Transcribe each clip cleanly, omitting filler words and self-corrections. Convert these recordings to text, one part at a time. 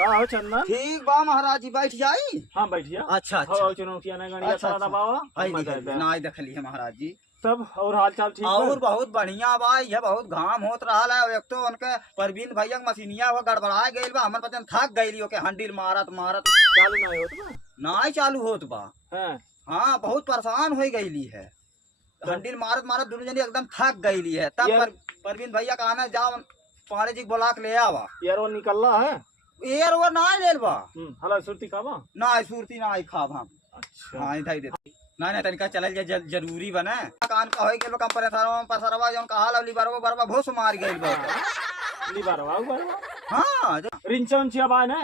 का हो चंदन? ठीक बा महाराज जी, बैठ जाई। हाँ बैठिया। अच्छा हो अच्छा चुनौतियां ने गणिया अच्छा, सारा अच्छा। दबावा आई नहीं ना देखली है महाराज जी। तब और हाल चाल ठीक और है? बहुत बढ़िया बा। ये बहुत घाम होत रहा है। एक तो उनके परवीन भैया के मशीनिया वो गड़बड़ा गइल बा। हमर पतन थक गइली ओके हंडिल मारत मारत चालू ना होत बा? नाई चालू होत बा। हैं हाँ बहुत परेशान हो गईली है। हंडिल मारत मारत दोनों जनी एकदम थक गईली है। तब यार- परवीन भैया कहना जाओ पाड़े जी बुला के ले आवा। यार वो निकलला है। एयर वो ना लेल बा। हला सुरती खावा। ना सुरती ना खाब हम। अच्छा हाँ इधर दे ना ना तनिका चलल जा जरूरी बने। कान का होई गेल बा कम परसरवा जौन कहा लवली बरवा बरवा भोस मार गइल बा। ली बारवा बारवा हाँ रिंचा उंचिया बा ने।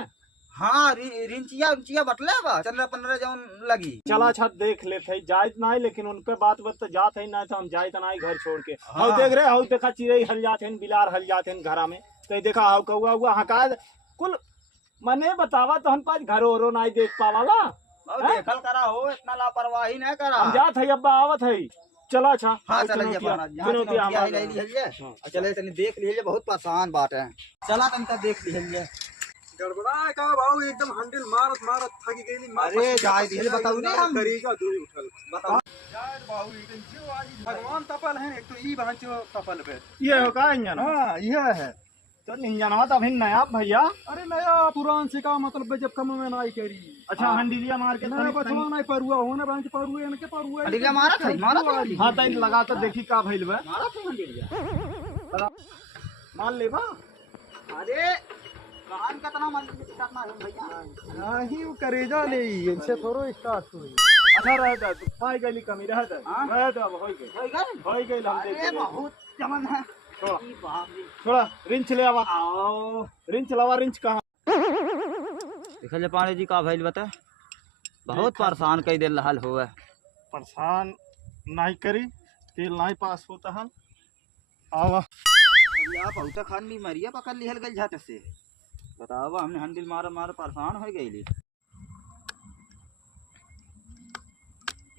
हाँ रिंचिया उंचिया बटले बा 15 जौन लगी। चला अच्छा देख लेते है जायत ना है, लेकिन उनके बात बात तो जात है ना, तो हम जायत ना है घर छोड़ के। हाँ। हाउ देख रहे हाउ देखा चिड़ै हल जाते हैं, बिलार हल जाते हैं घरा में। तो देखा हाउ कौआ हुआ हका कुल मने बतावा तो हम पास घर ओरो ना देख पावाला। और देखल करा हो, इतना लापरवाही न करा। हम जात है अब्बा आवत है। चला अच्छा हाँ हाउ चल चुनौतियां- यहाँ चुनौतियां चुनौतियां हमारे- ही ले लिए। हाँ। चले तनी देख लिए बहुत परेशान बात है। चला तनी देख लिए। गड़बड़ा का भाव एकदम हंडिल मारत मारत थकी गई। अरे जाय दिल बताऊ ने हम करेगा दूरी उठल बताऊ। जाय भाव एकदम जीव आज भगवान तपल है। एक तो ई भांचो तपल पे। ये हो का इंजन? हां यह है। तो इंजनवा तो अभी नया भैया। अरे नया पुरान से का मतलब जब कम में नाई करी। अच्छा हंडीलिया मार के नया बचवा नहीं परुआ होने भांच परुए इनके परुए। हंडिलिया मारत है हाँ तो लगा तो देखी का भइल बा। मारत है हंडिलिया। मान ले बा। अरे कान कितना मन कितना है भैया। नहीं वो करेजा ले इनसे थोड़ो स्टार्ट हुई। अच्छा रह जा पाई गली कमी रह जा हाँ? रह जा हो गई होई गए। हो गई हम अरे देख बहुत चमन है। छोड़ा ई बाप रे। छोड़ा रिंच ले आवा। रिंच लावा रिंच कहाँ? देखल जे पांडे जी का भइल बता। बहुत परेशान कई दिल रहल होवे। परेशान नहीं करी तेल नहीं पास होता हम आवा। या बहुत खान भी मरिया पकड़ लिहल गई झट से। बतावा हमने हंडिल मार मार परेशान हो गई।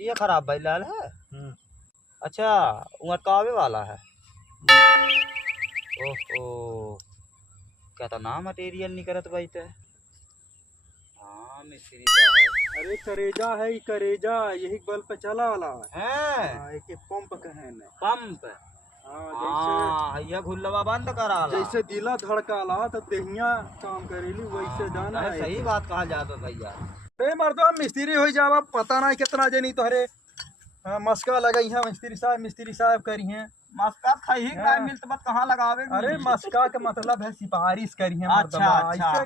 ये खराब भाई लाल है। अच्छा उमटकावे वाला है। ओहो क्या तो ना मटेरियल नहीं करत भाई ते। हाँ मिस्त्री का है। अरे करेजा है ई करेजा यही बल पे चला वाला हैं है। एक पंप कहे ने। पंप। हां हाँ ये घुल्लवा बंद करा जैसे दिला धड़काला तो देहिया काम करेली वैसे जाना है। सही बात कहा जाता भैया। अरे मर्दवा मिस्त्री हो जावा पता नहीं कितना जनी तोहरे मस्का लगाई है। मिस्त्री साहब करी हैं। मस्का खाई हाँ। मिलत बात कहाँ लगावे। अरे मस्का का मतलब है सिफारिश करी है अच्छा, मर्दवा। अच्छा। ऐसे